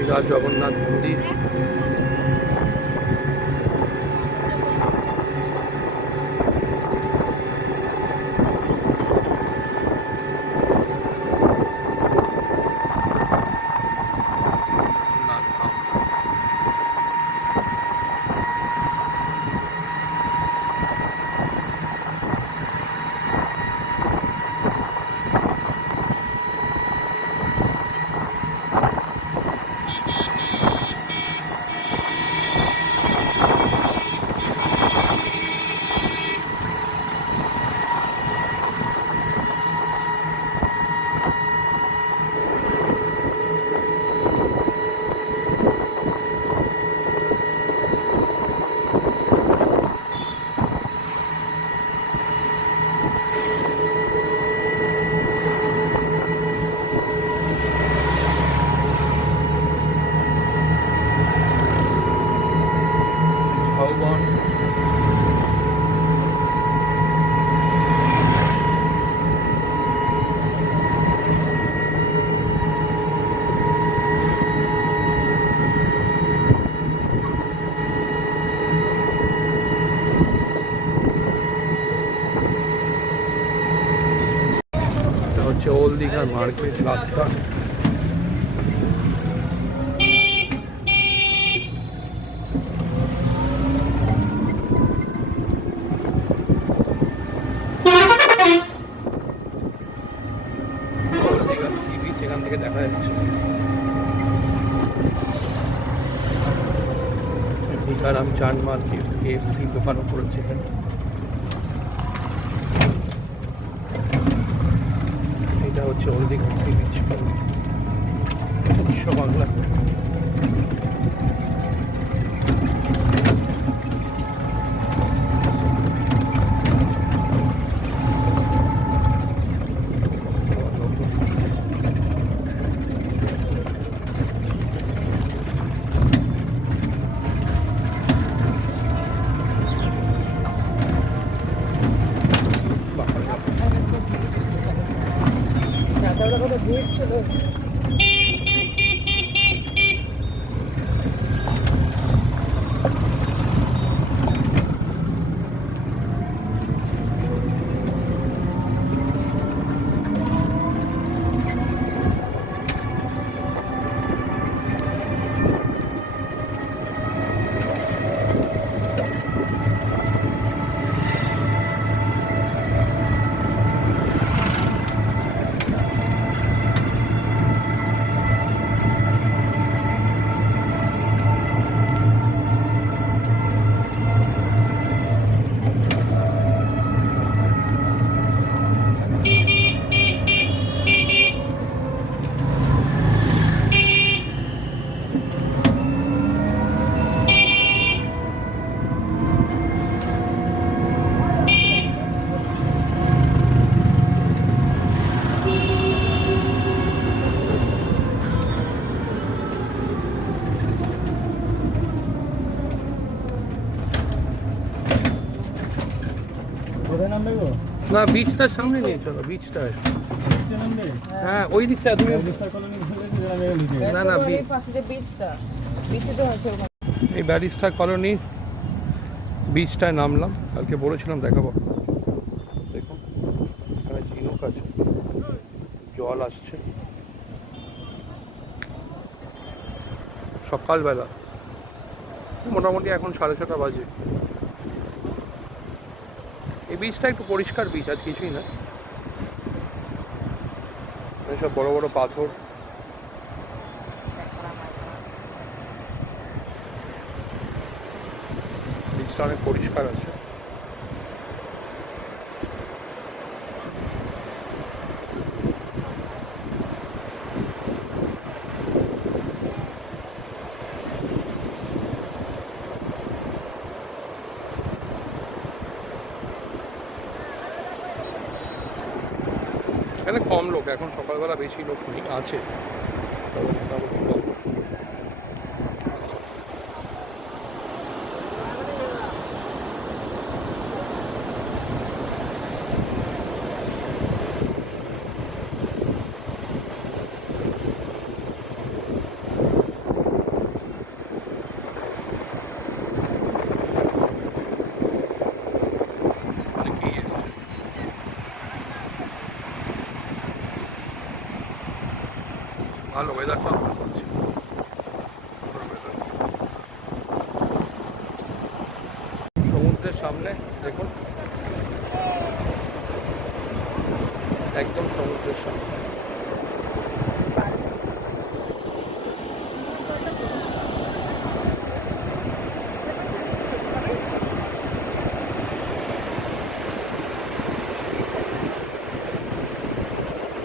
দীঘা জগন্নাথ মন্দির। ঝাউবন হচ্ছে ওল্ড দীঘার মার্কেট রাস্তা। ওল্ড দীঘার সি বিচ এখান থেকে দেখা যাচ্ছে। দীঘার আমি চান মার্কেট KFC দোকানও করেছি এখানে। এটা হচ্ছে ওল্ড দীঘা সি বিচ বিশ্ব বাংলা। ভিড় ছিল। না বিচটার সামনে নিয়ে চলো, বিচটায়। হ্যাঁ ওই দিকটা তুমি না না এই ব্যারিস্টার কলোনি বিচটায় নামলাম। কালকে বলেছিলাম দেখাবো। দেখুন এখানে ঝিনুক আছে, জল আসছে। সকালবেলা মোটামুটি এখন 6:30 বাজে। এই বীজটা একটু পরিষ্কার বীজ, আজ কিছুই না। সব বড় বড় পাথর। বীজটা অনেক পরিষ্কার আছে। এখানে কম লোক, এখন সকালবেলা বেশি লোক আছে, তবে মোটামুটি কম। ভালো ওয়েদারটা ভালো করছে। সমুদ্রের সামনে দেখুন, একদম সমুদ্রের সামনে।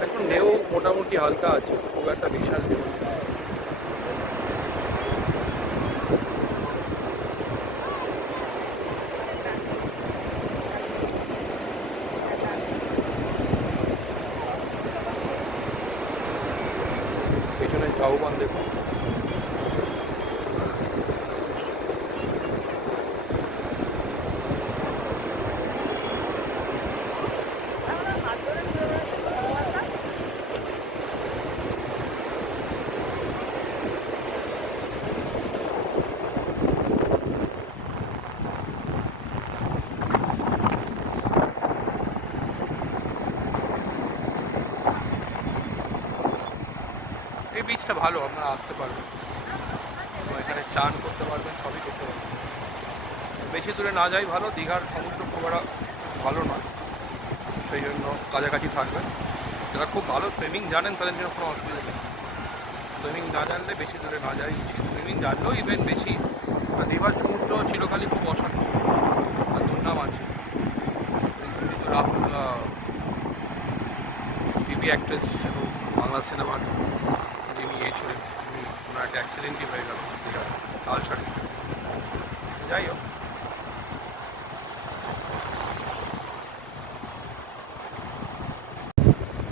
এখন ঢেউ মোটামুটি হালকা আছে, খুব একটা বিশাল ঢেউ। পেছনে ঝাউবন দেখুন। এই বিচটা ভালো, আপনারা আসতে পারবেন, এখানে চান করতে পারবেন, সবই করতে পারবেন। বেশি দূরে না যাই ভালো, দীঘার সমুদ্র খুব একটা ভালো নয়, সেই জন্য কাছাকাছি থাকবেন। যারা খুব ভালো সুইমিং জানেন তাদের জন্য কোনো অসুবিধা নেই। সুইমিং না জানলে বেশি দূরে না যাই উচিত। সুইমিং জানলেও ইভেন বেশি, দীঘার সমুদ্র চিরকালই খুব অসাধারণ আর দুর্নাম আছে। রিসেন্টলি তো রাহুল বিবি অ্যাক্ট্রেস এবং বাংলা সিনেমার যিনি ছিলেন, ওনার একটা অ্যাক্সিডেন্টই হয়ে গেল দীঘার তালসারি। যাই হোক,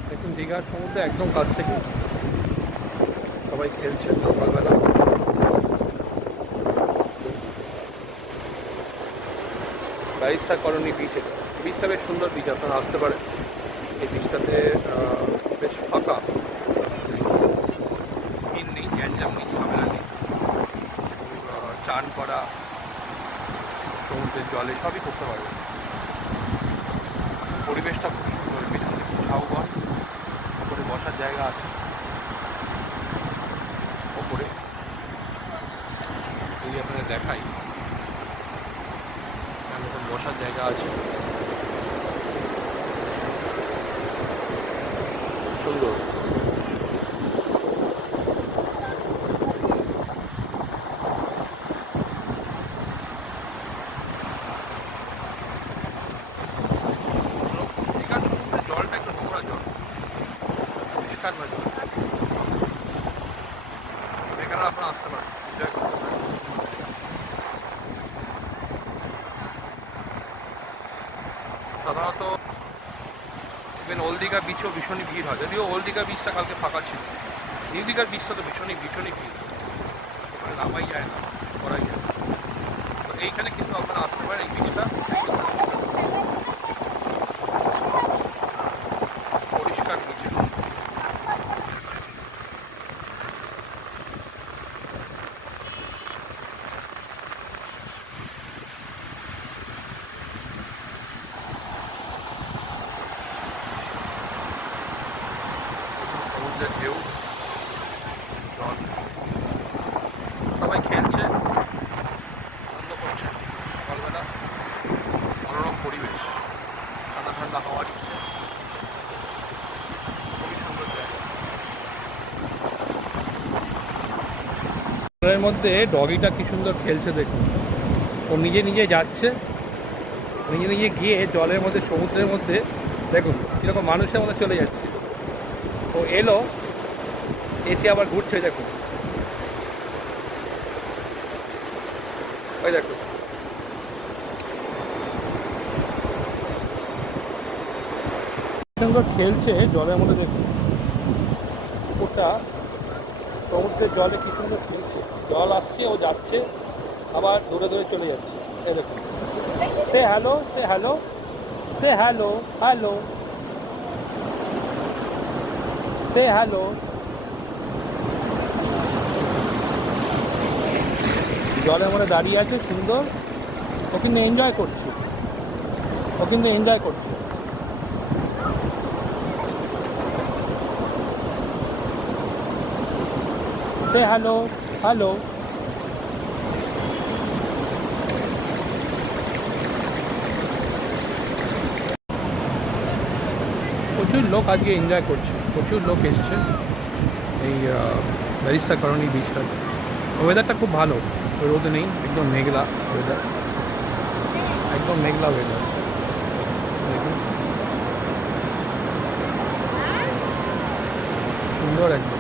দেখুন দীঘার সমুদ্রে একদম কাছ থেকে সবাই খেলছে সকালবেলা। বাইশটা কলোনি বিচ, এটা বিচটা বেশ সুন্দর বিচ, আপনারা আসতে পারেন। এই বিচটাতে বেশ ফাঁকা, ভিড় নেই, গ্যাঞ্জাম নেই, ঝামেলা নেই। চান করা, সমুদ্রের জলে সবই করতে পারবে। পরিবেশটা খুব সুন্দর, পেছনে ঝাউবন, ওপরে বসার জায়গা আছে, ওপরে যদি আপনাদের দেখাই এরকম বসার জায়গা আছে, সুন্দর। জলটা একটু নোংরা জল, পরিষ্কার নয় জল, এখানে আপনারা আসতে পারেন, এনজয় করতে পারেন। সাধারণত ইভেন ওল্ড দীঘা বিচেও ভীষণই ভিড় হয়, যদিও ওল্ড দীঘা বিচটা কালকে ফাঁকা ছিল। নিউ দীঘার বিচটা তো ভীষণই ভিড়, ওখানে নামাই যায় না, করাই যায় না। তো এইখানে কিন্তু আপনারা আসতে পারেন, এই বিচটা পরিষ্কার বিচ। সমুদ্রের ঢেউ, জল, সবাই খেলছে, আনন্দ করছে সকালবেলা। মনোরম পরিবেশ, ঠান্ডা ঠান্ডা হাওয়া দিচ্ছে, খুবই সুন্দর জায়গা। জলের মধ্যে ডগিটা কি সুন্দর খেলছে দেখুন, ও নিজে নিজে যাচ্ছে, নিজে নিজে গিয়ে জলের মধ্যে, সমুদ্রের মধ্যে দেখুন কীরকম মানুষের মধ্যে চলে যাচ্ছে। ও এলো, এসে আবার ঘুরছে, দেখুন ওই দেখুন। সুন্দর খেলছে জলের মধ্যে, দেখুন পুকুরটা সমুদ্রের জলে কি সুন্দর খেলছে। জল আসছে, ও যাচ্ছে, আবার দূরে দূরে চলে যাচ্ছে। এই দেখুন, সে হ্যালো, সে হ্যালো, সে হ্যালো, হ্যালো, সে হ্যালো। জলের মধ্যে দাঁড়িয়ে আছে সুন্দর, ও কিন্তু এনজয় করছে, ও কিন্তু এনজয় করছে। সে হ্যালো হ্যালো। প্রচুর লোক আজকে এনজয় করছে, প্রচুর লোক এসছে এই ব্যারিস্টা কলোনি বিচটাতে। ওয়েদারটা খুব ভালো, রোদ নেই, একদম মেঘলা ওয়েদার, একদম মেঘলা ওয়েদার। দেখুন সুন্দর একদম,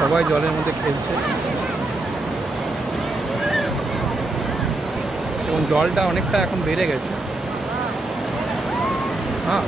সবাই জলের মধ্যে খেলছে এবং জলটা অনেকটা এখন বেড়ে গেছে। হ্যাঁ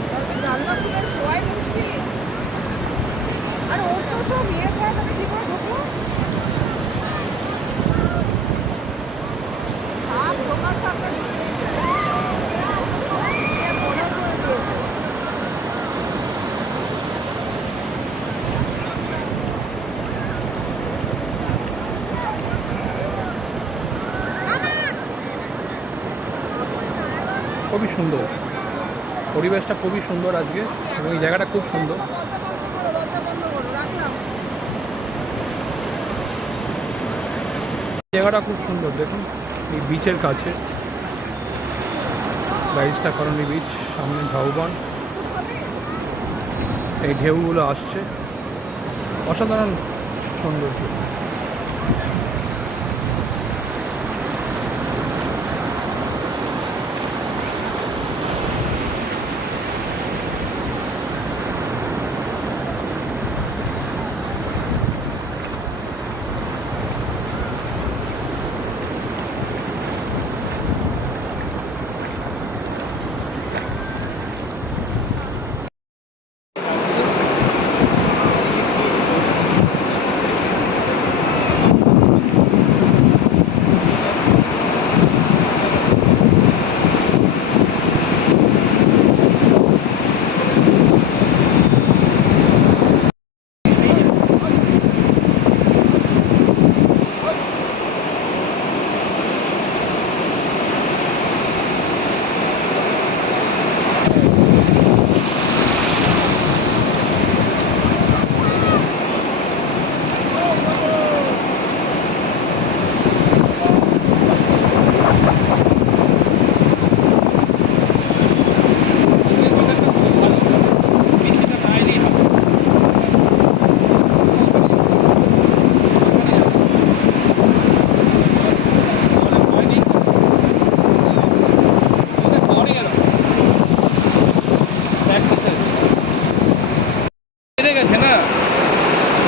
খুবই সুন্দর, পরিবেশটা খুবই সুন্দর আজকে এবং এই জায়গাটা খুব সুন্দর। জায়গাটা খুব সুন্দর, দেখুন এই বিচের কাছে ব্যারিস্টা কলোনি বিচ, সামনে ঝাউবন, এই ঢেউগুলো আসছে, অসাধারণ সৌন্দর্য।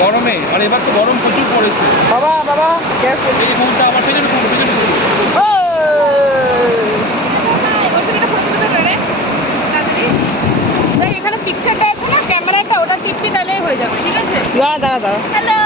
গরমে, আর এবার তো গরম প্রচুর পড়েছে। বাবা বাবা এই যে ঘুমটা আমার পেছনে ঘুম, পেছনে ঘুম। এখানে পিকচারটা আছে না, ক্যামেরাটা, ওটা টিপতে তাহলেই হয়ে যাবে। ঠিক আছে, দাঁড়া দাঁড়া দাঁড়া। হ্যালো